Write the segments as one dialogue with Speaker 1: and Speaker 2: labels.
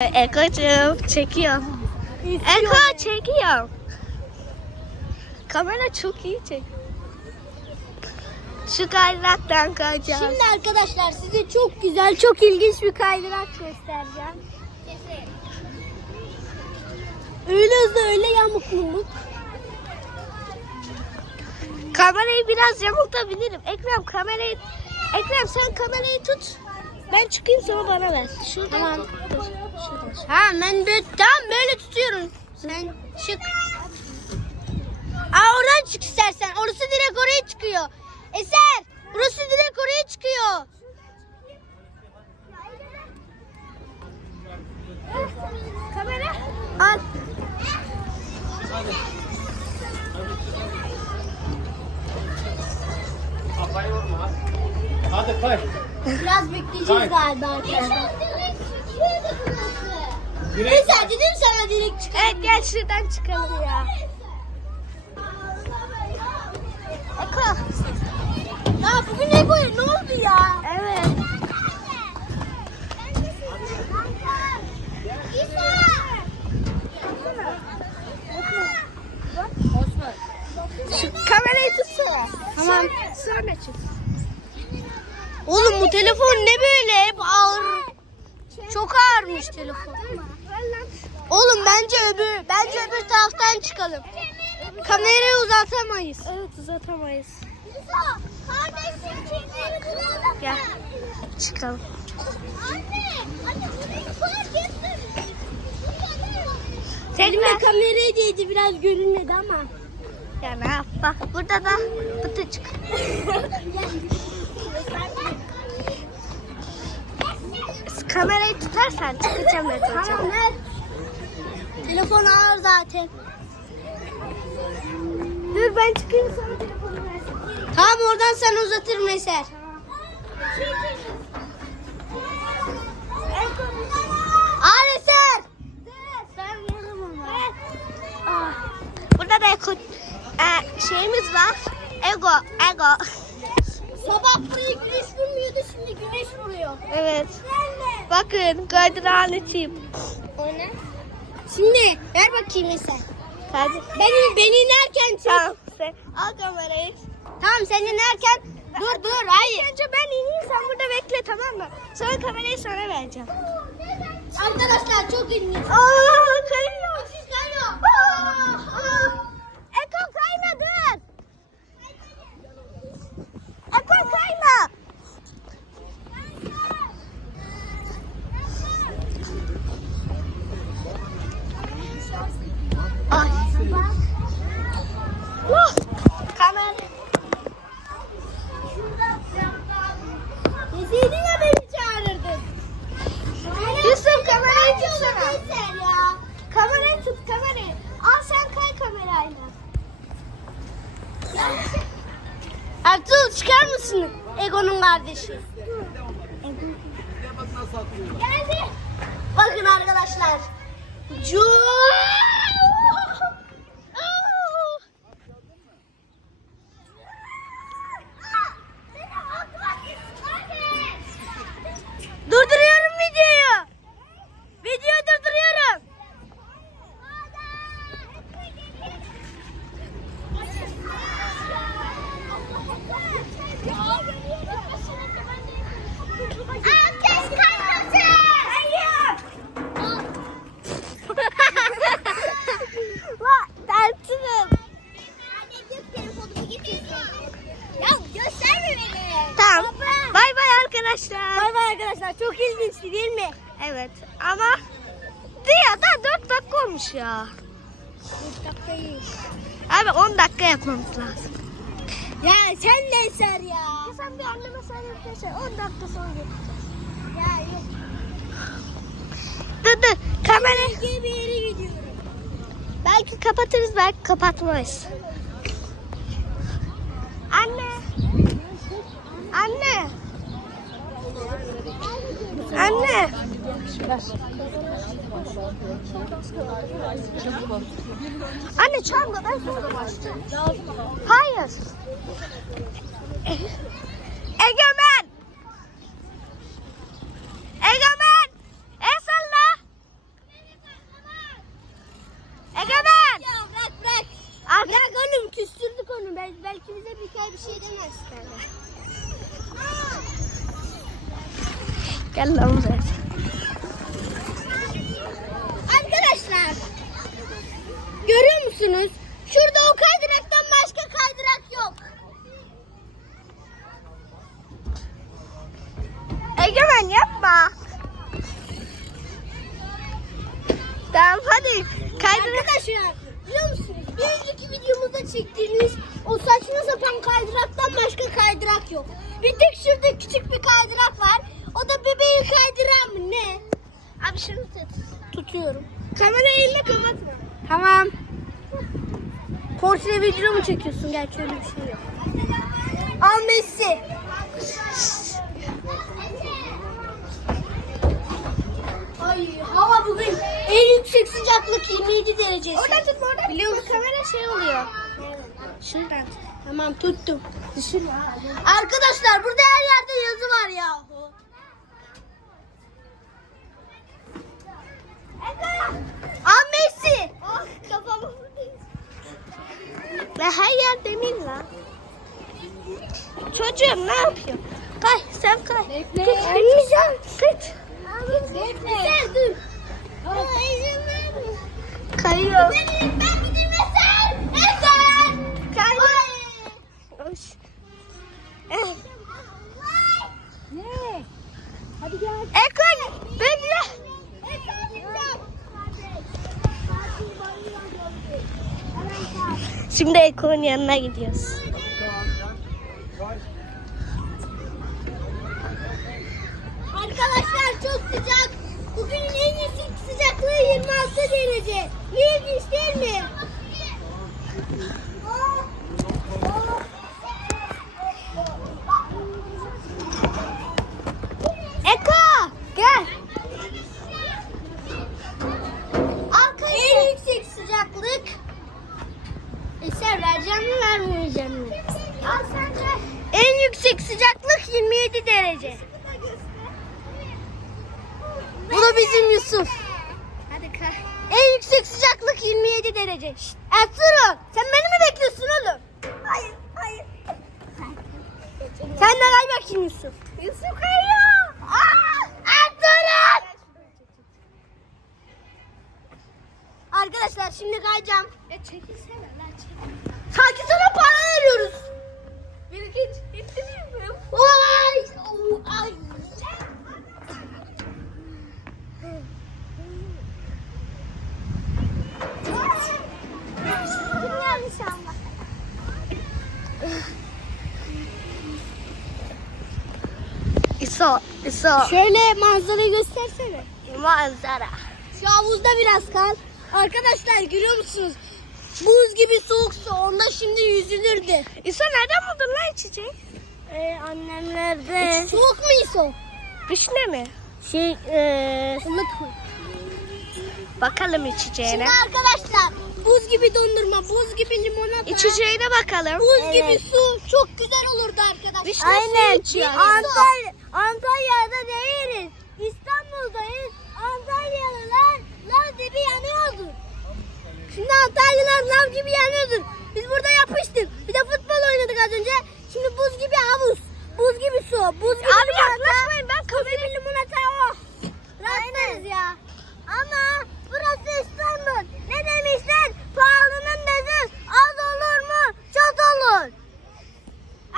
Speaker 1: Eko'cum çekiyor. Eko çekiyor. Kamera çok iyi çek. Şu kaydıraktan kayacağız.
Speaker 2: Şimdi arkadaşlar size çok güzel, çok ilginç bir kaydırak göstereceğim. Öyle hızlı, öyle yamukluluk.
Speaker 1: Kamerayı biraz yamultabilirim. Ekrem kamerayı... Ekrem sen kamerayı tut. Ben çıkayım sonra bana ver. Şuradan
Speaker 2: Tamam.
Speaker 1: Dur, şuradan.
Speaker 2: Ha ben böyle, tamam böyle tutuyorum. Sen çık. Aa oradan çık istersen. Orası direkt oraya çıkıyor. Eser, burası direkt oraya çıkıyor.
Speaker 1: Kamera. Al.
Speaker 3: Hadi kay.
Speaker 2: Biraz bekleyeceğiz galiba arkadaşlar. Eser dedim sana direkt çık.
Speaker 1: Evet gel şuradan çıkalım ya. Eko.
Speaker 2: Ya bugün ne böyle ne oldu ya?
Speaker 1: Evet. Şu kamerayı tutsana.
Speaker 2: Tamam.
Speaker 1: Sonra çık.
Speaker 2: Oğlum bu telefon ne böyle hep ağır. Çok ağırmış telefon. Oğlum bence öbür bence öbür taraftan çıkalım. Kamerayı uzatamayız.
Speaker 1: Evet uzatamayız. Gel. Çıkalım. Senin de
Speaker 2: kameraya değdi biraz görünmedi ama.
Speaker 1: Ya ne yap? Bak burada da pıtıcık. Kamerayı tutarsan çıkacağım ben
Speaker 2: Tamam ver. Telefon ağır zaten.
Speaker 1: Dur ben çıkayım sana telefonu versin.
Speaker 2: Tamam oradan sen uzatırım Eser. Al Eser.
Speaker 1: Ben vururum onu. Ah. Burada da eko, e, şeyimiz var. Ego, ego.
Speaker 2: Sabah buraya güneş vurmuyordu şimdi güneş vuruyor.
Speaker 1: Evet. Bakın kaydırağın içiyim.
Speaker 2: O ne? Şimdi ver bakayım Eser.
Speaker 1: Hadi.
Speaker 2: Ben, ben inerken çek.
Speaker 1: Tamam. Sen al kamerayı.
Speaker 2: Tamam sen inerken dur dur hayır.
Speaker 1: Önce ben ineyim sen burada bekle tamam mı? Sonra kamerayı sana vereceğim.
Speaker 2: Arkadaşlar çok ilginç.
Speaker 1: Aa kayıyor.
Speaker 2: Siz geliyor.
Speaker 1: Aa, aa. Eko kayma dur. Eko kayma. Ay. Vah. Kamera.
Speaker 2: Deseydin ya beni çağırırdın.
Speaker 1: Yusuf kamerayı tutsana.
Speaker 2: Eser ya.
Speaker 1: Kamerayı tut kamerayı. Al sen kay kamerayla.
Speaker 2: Ertuğrul çıkar mısın Ego'nun kardeşi?
Speaker 1: Geldi.
Speaker 2: Bakın arkadaşlar. Cu Durduruyorum videoyu. Videoyu durduruyorum.
Speaker 1: Ateş kaynasın. Hayır. La dersinim.
Speaker 2: Ya gösterme beni.
Speaker 1: Tamam. Bay bay arkadaşlar.
Speaker 2: Bay bay arkadaşlar. Çok ilginçti değil mi?
Speaker 1: Evet ama diyor da 4 dakika olmuş ya. Abi 10 dakika yapmamız lazım.
Speaker 2: Ya sen de eser ya.
Speaker 1: Sen bir anneme söyle şey 10 dakika sonra yapacağız.
Speaker 2: Ya yok.
Speaker 1: Dur dur kamera
Speaker 2: Başka bir yere gidiyorum.
Speaker 1: belki kapatırız belki kapatmayız. Anne. Anne. Anne. Anne çango ben Hayır. Egemen. Egemen. El salla. Egemen.
Speaker 2: Ya bırak bırak.
Speaker 1: Abi. Bırak
Speaker 2: oğlum küstürdük onu. Belki bize bir kere bir şey demez.
Speaker 1: Gel lan buraya.
Speaker 2: Arkadaşlar görüyor musunuz? Şurada o kaydıraktan başka kaydırak yok.
Speaker 1: Egemen yapma. Tamam hadi. Kaydır.
Speaker 2: Arkadaşlar biliyor musunuz? Bir önceki videomuzda çektiğimiz o saçma sapan kaydıraktan başka kaydırak yok. Bir tek şurada küçük bir kaydırak var. O da bebeğin kaydırağı mı ne?
Speaker 1: Abi şunu tut.
Speaker 2: Tutuyorum.
Speaker 1: Kamera eline kapatma.
Speaker 2: Tamam. Portre video mu çekiyorsun? Gerçi öyle bir şey yok. Al Messi. Ay hava bugün en yüksek sıcaklık 27 derece.
Speaker 1: Oradan tutma oradan.
Speaker 2: Biliyor musun?
Speaker 1: Kamera şey oluyor. Şuradan.
Speaker 2: Tamam tuttum. Arkadaşlar burada her yerde yazı var ya. Al Messi.
Speaker 1: Ah kafamı Ve her yer demir lan. Çocuğum ne yapıyorsun? Kay sen kay.
Speaker 2: Bekle.
Speaker 1: Kıç, kaymayacağım. Kıç.
Speaker 2: Bekle dur.
Speaker 1: Kayıyor.
Speaker 2: Ben gideyim Esen. Esen.
Speaker 1: Kayma. Hoş.
Speaker 2: Ne? Hadi gel.
Speaker 1: Ekran bekle. Şimdi Eko'nun yanına gidiyoruz.
Speaker 2: Arkadaşlar çok sıcak. Bugünün en yüksek sıcaklığı 26 derece. İlginç değil mi?
Speaker 1: Eko gel.
Speaker 2: Arkadaşlar en yüksek sıcaklık. Eser vereceğim mi vermeyeceğim mi?
Speaker 1: Al sen de.
Speaker 2: En yüksek sıcaklık 27 derece. Bu da bizim Yusuf.
Speaker 1: Hadi kay.
Speaker 2: En yüksek sıcaklık 27 derece. Şşt, Ertuğrul sen beni mi bekliyorsun oğlum?
Speaker 1: Hayır hayır.
Speaker 2: Sen de kay bakayım Yusuf.
Speaker 1: Yusuf kayıyor.
Speaker 2: Aa, Ertuğrul! Arkadaşlar şimdi kayacağım.
Speaker 1: Ya çekilsene lan çekil.
Speaker 2: Sanki sana para veriyoruz.
Speaker 1: Bir. Gitti mi?
Speaker 2: Vay! Ay!
Speaker 1: İso, İso.
Speaker 2: Şöyle manzarayı göstersene.
Speaker 1: Manzara.
Speaker 2: Şu havuzda biraz kal. Arkadaşlar görüyor musunuz? Buz gibi soğuk su. Onda şimdi yüzülürdü.
Speaker 1: İso nereden buldun lan içeceği?
Speaker 2: Ee, annemlerde. Soğuk mu İso?
Speaker 1: Vişne mi?
Speaker 2: Şey, ee?
Speaker 1: Bakalım
Speaker 2: Şimdi
Speaker 1: içeceğine.
Speaker 2: arkadaşlar buz gibi dondurma, buz gibi limonata.
Speaker 1: İçeceğine bakalım.
Speaker 2: Buz gibi su çok güzel olurdu arkadaşlar.
Speaker 1: Vişne suyu içiyor.
Speaker 2: Antalya, Antalya'da değiliz. İstanbul'dayız. Antalyalılar lav gibi yanıyordu. Şimdi Antalyalılar lav gibi yanıyordur. Biz burada yapıştık. Bir de futbol oynadık az önce. Şimdi buz gibi havuz. Buz gibi su. Buz gibi
Speaker 1: Abi
Speaker 2: limonata.
Speaker 1: yaklaşmayın, ben
Speaker 2: Buz gibi limonata oh. Rahatsız ya. Ama burası İstanbul. Ne demişler? Pahalının nezir az olur mu? Çok olur.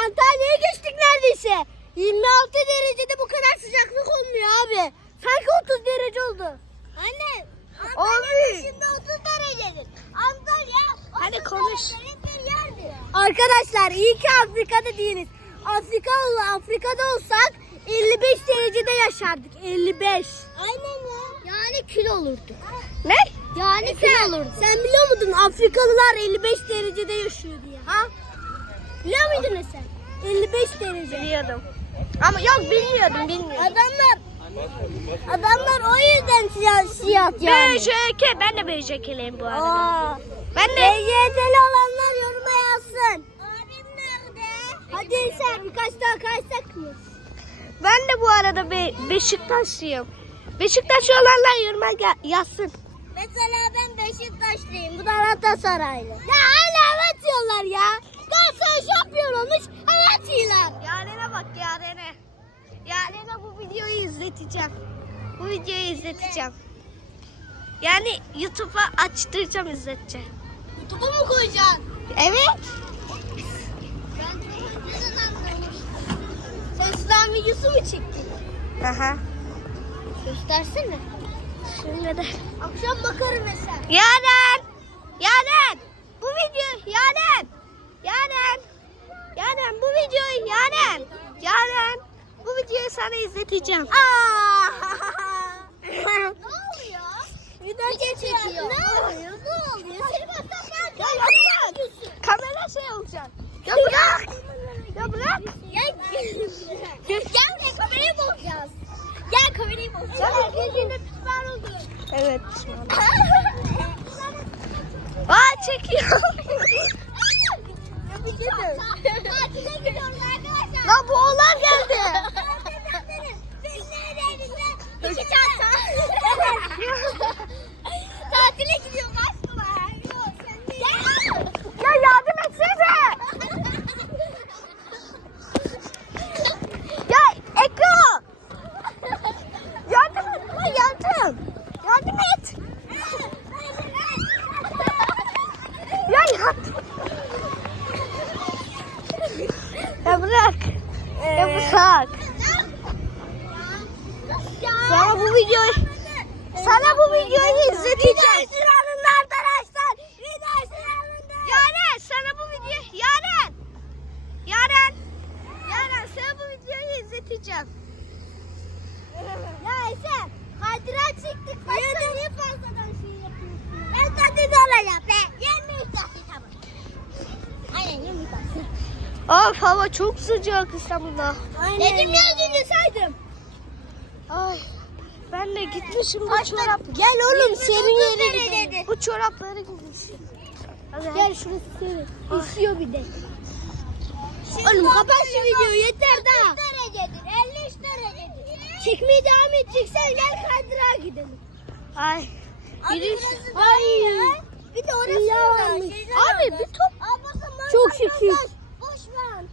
Speaker 2: Antalya'ya geçtik neredeyse. 26 derecede bu kadar sıcaklık olmuyor abi. Sanki 30 derece oldu. Anne, Antalya
Speaker 1: Abi.
Speaker 2: şimdi 30 derecedir. Antalya 30
Speaker 1: Hadi konuş.
Speaker 2: bir yerdir. Arkadaşlar iyi ki Afrika'da değiliz. Afrika Afrika'da olsak 55 derecede yaşardık. 55. Aynen ya. Yani kilo olurduk.
Speaker 1: Ne?
Speaker 2: Yani kilo olurdu. Sen biliyor muydun Afrikalılar 55 derecede yaşıyor diye? Ha? Biliyor muydun sen? 55 derece.
Speaker 1: Biliyordum. Ama yok bilmiyordum bilmiyordum.
Speaker 2: Adamlar Adamlar o yüzden siyah, siyah yani.
Speaker 1: BJK. Ben de BJK'liyim bu arada.
Speaker 2: Aa.
Speaker 1: Ben de
Speaker 2: BYT'li olanlar yoruma yazsın. Abim nerede? Hadi sen birkaç daha kaysak mı?
Speaker 1: ben de bu arada Be Beşiktaşlıyım. Beşiktaşlı olanlar yoruma yazsın.
Speaker 2: Mesela ben Beşiktaşlıyım. Bu da Galatasaraylı. Ya hala atıyorlar ya. Galatasaray şampiyon olmuş.
Speaker 1: Yaren'e bu videoyu izleteceğim. Bu videoyu izleteceğim. Yani YouTube'a açtıracağım izleteceğim.
Speaker 2: YouTube'a mı koyacaksın?
Speaker 1: Evet.
Speaker 2: Slime videosu mu çektin?
Speaker 1: Aha.
Speaker 2: Göstersene.
Speaker 1: Şimdi de.
Speaker 2: Akşam bakarım mesela.
Speaker 1: Yaren! Yaren! Bu video Yaren! Yaren! Yaren bu videoyu Yaren! Yaren! Bu videoyu sana izleteceğim.
Speaker 2: Aa! ne oluyor? Video çekiyor. Ne oluyor? Ne oluyor? Seni göstermem.
Speaker 1: Ya yapma! Kamera şey olacak. Ya bırak! Ya bırak!
Speaker 2: Gel. Gel de kamerayı bozacağız. Gel kamerayı bozacağız.
Speaker 1: Gel.
Speaker 2: Birbirine pişman olduk.
Speaker 1: Evet. Aa çekiyor.
Speaker 2: Tatile gidiyoruz arkadaşlar.
Speaker 1: Lan bu oğlan geldi.
Speaker 2: İki çanta. Tatile gidiyorum aşkım.
Speaker 1: Ya yardım etsene. Ya Eko. Yardım et. Lan yardım. Yardım et. Ya yardım. Ya bırak. Ya bırak. Sana bu videoyu sana bu videoyu izleteceğim.
Speaker 2: Sıranın arkadaşlar. Vida sıranında.
Speaker 1: Yaren sana bu video Yaren. Yaren. Yaren sana bu izleteceğim.
Speaker 2: Ya Esen. Hatıra çıktık. Başka niye fazladan şey yapıyorsun? Ben tadı olacağım be. 23 dakika mı? Aynen 23 dakika.
Speaker 1: Of hava çok sıcak İstanbul'da.
Speaker 2: Dedim ya önce saydım.
Speaker 1: Ay. Ben de gitmişim bu çorap. Gel oğlum senin gidelim. Bu çorapları giymişim. Hadi.
Speaker 2: Gel şurası senin. İstiyor bir de. Oğlum kapat şu videoyu yeter daha. 53 derecedir. 53 derecedir. Çekmeye devam edeceksen gel kaydırağa gidelim.
Speaker 1: Ay. Yürüyüş.
Speaker 2: Hayır. Bir de orası da.
Speaker 1: Abi bir top.
Speaker 2: Aa, mantar,
Speaker 1: Çok şükür.
Speaker 2: mantar. Boş ver.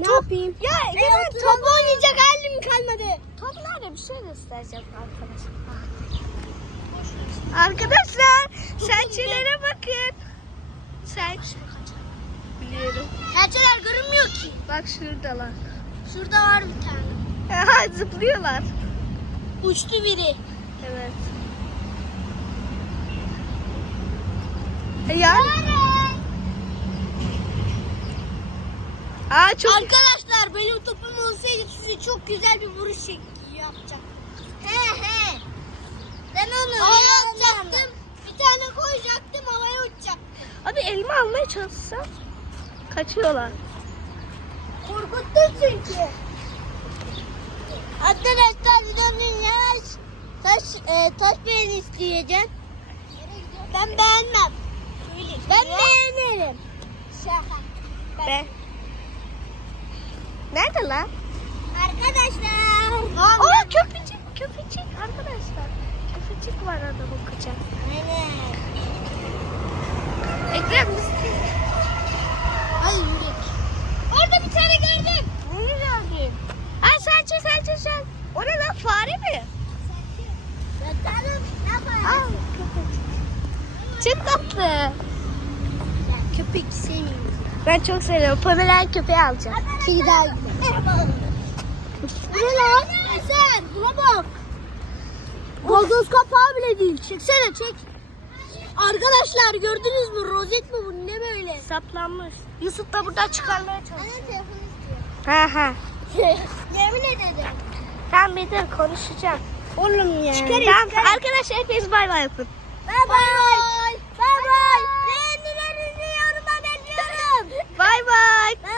Speaker 1: Ne yapayım? Ya
Speaker 2: Evet, top oynayacak halim kalmadı.
Speaker 1: Top nerede bir şey göstereceğim arkadaşlar. Arkadaşlar serçelere bakın. Serçe. Biliyorum.
Speaker 2: Serçeler görünmüyor ki.
Speaker 1: Bak şuradalar.
Speaker 2: Şurada var bir tane.
Speaker 1: Aha zıplıyorlar.
Speaker 2: Uçtu biri.
Speaker 1: Evet. E ya. Aa çok
Speaker 2: Arkadaşlar benim topum olsaydı size çok güzel bir vuruş şekli yapacak. He he. Ben onu havaya atacaktım. Bir tane koyacaktım havaya uçacaktım.
Speaker 1: Abi elma almaya çalışsam kaçıyorlar.
Speaker 2: Korkuttun çünkü. Arkadaşlar videonun yavaş taş, e, taş beğen isteyeceğim. Ben beğenmem. Ben beğenirim. Şaka.
Speaker 1: Be. Nerede lan?
Speaker 2: Arkadaşlar.
Speaker 1: Aa köpecik köpecik arkadaşlar. Köpecik var adamın kucak.
Speaker 2: Aynen.
Speaker 1: Ekrem misin?
Speaker 2: Hadi yürü. Orada bir tane gördüm.
Speaker 1: Neyi gördün? Ay serçe serçe sen. O ne lan fare mi?
Speaker 2: Bakalım ne
Speaker 1: Aa
Speaker 2: yapalım?
Speaker 1: köpek. Çok tatlı.
Speaker 2: Köpek sevmiyorum.
Speaker 1: Ben çok seviyorum. Pamela köpeği alacağım.
Speaker 2: Ki daha güzel. Bu ne lan? Sen buna bak. Gazoz kapağı bile değil. Çeksene çek. Arkadaşlar gördünüz mü? Rozet mi bu? Ne böyle?
Speaker 1: Saplanmış. Yusuf da burada çıkarmaya çalışıyor.
Speaker 2: Anne telefonu istiyor.
Speaker 1: Ha ha.
Speaker 2: Yemin ederim.
Speaker 1: Ben bir de konuşacağım.
Speaker 2: Oğlum ya.
Speaker 1: Tamam arkadaşlar hepiniz bay bay yapın.
Speaker 2: Bye bye. Bye-bye.